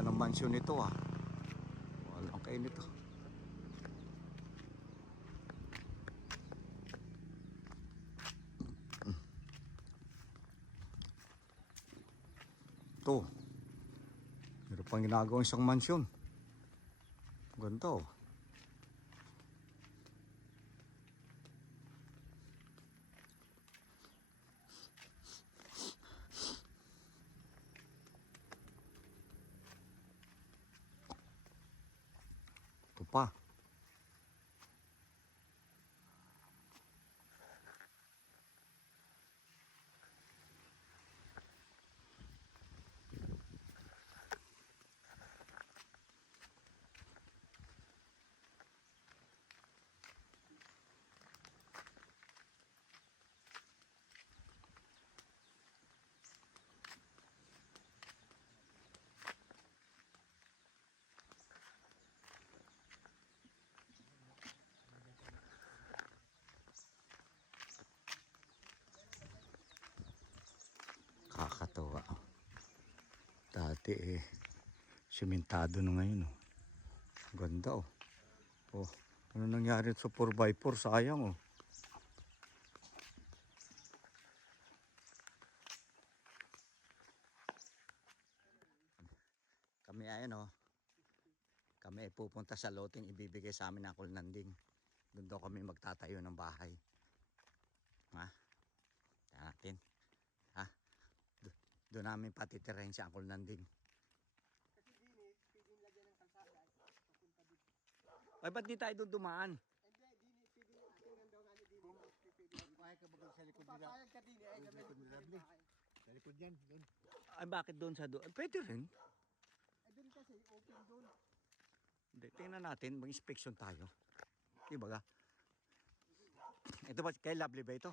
Ganda ng mansyon nito ah. Walang kayo nito. Ito. Meron pang ginagawang isang mansyon. Ganda oh. Ito pa. Kakatawa. Dati simentado na ngayon oh. Ganda oh. Oh, ano nangyari sa 4x4? Sayang oh. Kami ayan oh. Kami ay pupunta sa loting ibibigay sa amin ng Kulnanding. Doon daw kami magtatayo ng bahay. Ha? Tignan natin. Ha? Doon namin patitirahin si Uncle Nanding. Kasi dini, pwedeng lagyan ng kalsada. Papunta dito. Ay, ba't di tayo doon dumaan? Hindi, dini, pwedeng ating nandaw nga ni dini. Papayag ka baga sa likod Kung nila. papayag ka dini, ay Sa kami likod nila, ng Bli. bahay. Sa likod yan, doon. Ay, bakit doon sa doon? Pwede rin. Ay doon kasi, open doon. Hindi, tingnan natin, mag-inspection tayo. Di ba ga? Ito ba, kay Lovely ba ito?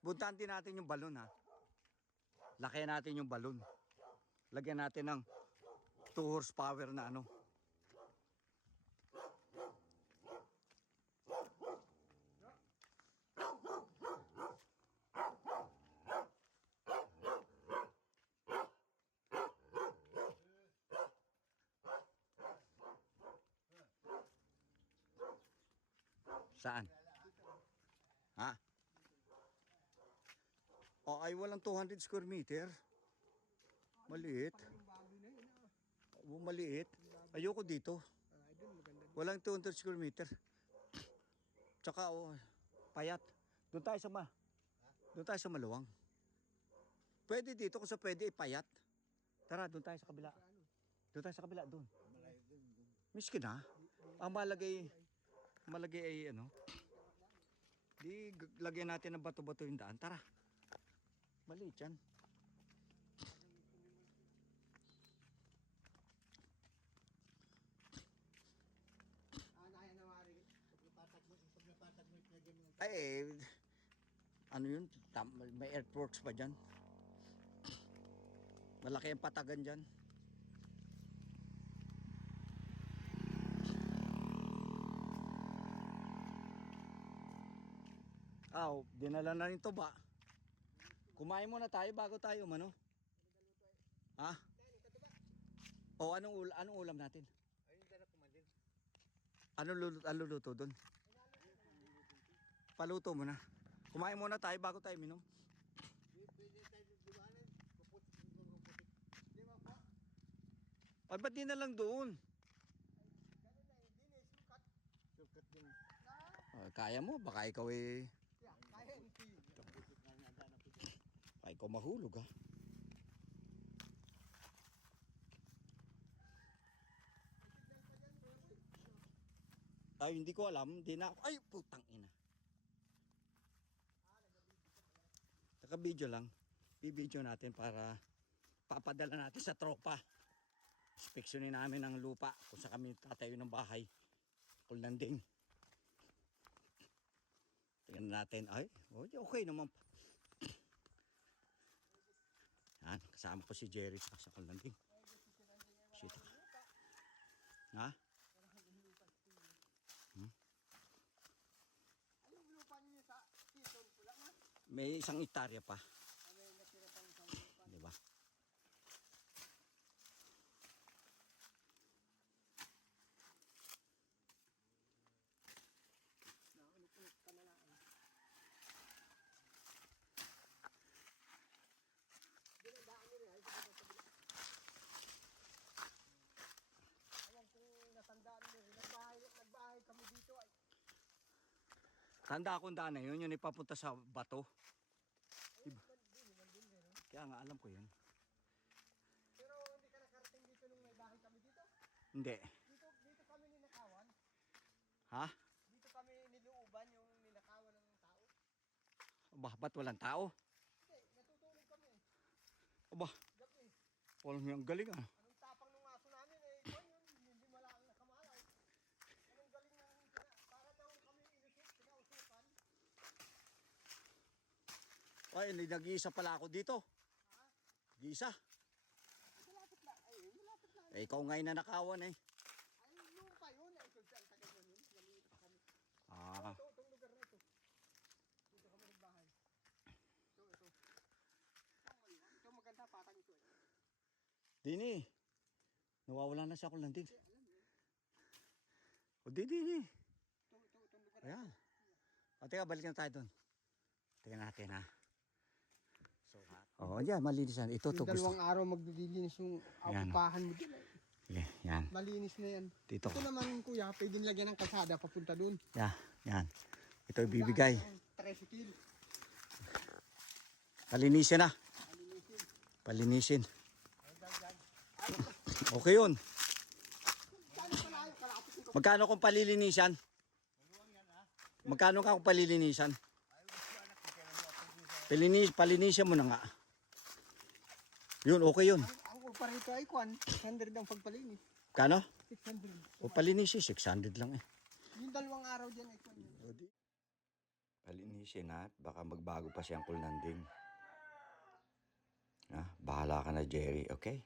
Puntahan din natin yung balon ha. Lakayan natin yung balon. Lagyan natin ng 2 horsepower na ano. Saan? Ha? O ay walang 200 square meter. Maliit. Yung baboy na yun. Maliit. Ayoko dito. Ay doon, maganda. Walang 200 square meter. Tsaka payat. Doon tayo sa maluwang. Pwede dito kung sa pwede ipayat. Tara, doon tayo sa kabila. Doon tayo sa kabila, doon. Miskin ha. Ang malagay ay ano. Di lagyan natin ng bato-bato yung daan. Tara. Maliit yan. Naya na mari. Pag napatag mo, lagyan mo ng Ay, ano yun? May earthworks pa dyan. Malaki ang patagan dyan. Dinala na rin to ba? Kumain muna tayo bago tayo mano. Ha? O anong ulam natin? ayun, dala ko man din. Anong luluto doon? Paluto muna. Kumain muna tayo bago tayo minom. Pwede tayo dumanan. Puputik. Di ba po? Ay, ba't di na lang doon? Ganun na yun, dini, sukat. Sukat din. Kaya mo, baka ikaw Yeah, kaya hindi. Ay, ikaw mahulog ha. Ay, hindi ko alam. Hindi na ako. Ay, putang ina. Taka-video lang. Bibidyo natin para papadala natin sa tropa. Inspeksyonin namin ang lupa kung saan kami tatayo ng bahay. Kulnanding. Tingnan natin. Ay, okay naman. Yan, kasama ko si Jerry sa Kulnanding. Shit. Ha? Anong lupa niyo sa season? Wala na. May 1 hektarya pa. Ano yung natira pang isang lupa? Di ba? Tanda akong daan na yun, yung ipapunta sa bato. Diba? Kaya nga alam ko yun. Pero hindi ka nakarating dito nung may bahay kami dito. Hindi. Dito kami ninakawan. Ha? Dito kami niluuban yung ninakawan ng tao. Aba, ba't walang tao? Hindi, natutulog kami. Aba, Gabi. walang yung galing ah. Anong tapang ng aso namin eh, kung yun, hindi malaking nakamalay. Anong galing na, para daw kami ilusot, pinausukan. Ay, nag-iisa pala ako dito. Nag-iisa. Malapit na, Eh, ikaw ngayon na nakawan eh. ay, yung pa yun, ay, kung saan tagal yun, maliit pa kami. Ah, Itong lugar na ito. Dito kami nagbahay. Ito. Ito maganda, patang ito eh. Dini. Nawawala na siya ako landing. O, Dini. Itong lugar na Ayan. O, teka, balik na tayo doon. Tingnan natin ha. So, oh, yan, malinis yan. Ito, yung to gusto. dalawang araw magdilinis yung Yan. apupahan mo din eh. Yeah, yan. Malinis na yan. Dito. Ito naman kuya, pwede lagyan ng kalsada papunta dun. Yeah, yan. Ito ibibigay. 13 kilo. Palinisin na. Alinisin. Palinisin. Ay, dyan. Okay yun. Saan pala yung kalapit ko? Magkano kung palilinisan? Magkano ka kung palilinisan? Palinisan mo na nga. Yun, okay yun. Ang upa rito ay kwan, 600 ang pagpalinis. Kano? 600. O palinisin, 600 lang eh. Yung dalawang araw dyan ay kwan yun. Palinisin ha, baka magbago pa siyang kulnanding. Bahala ka na Jerry, okay?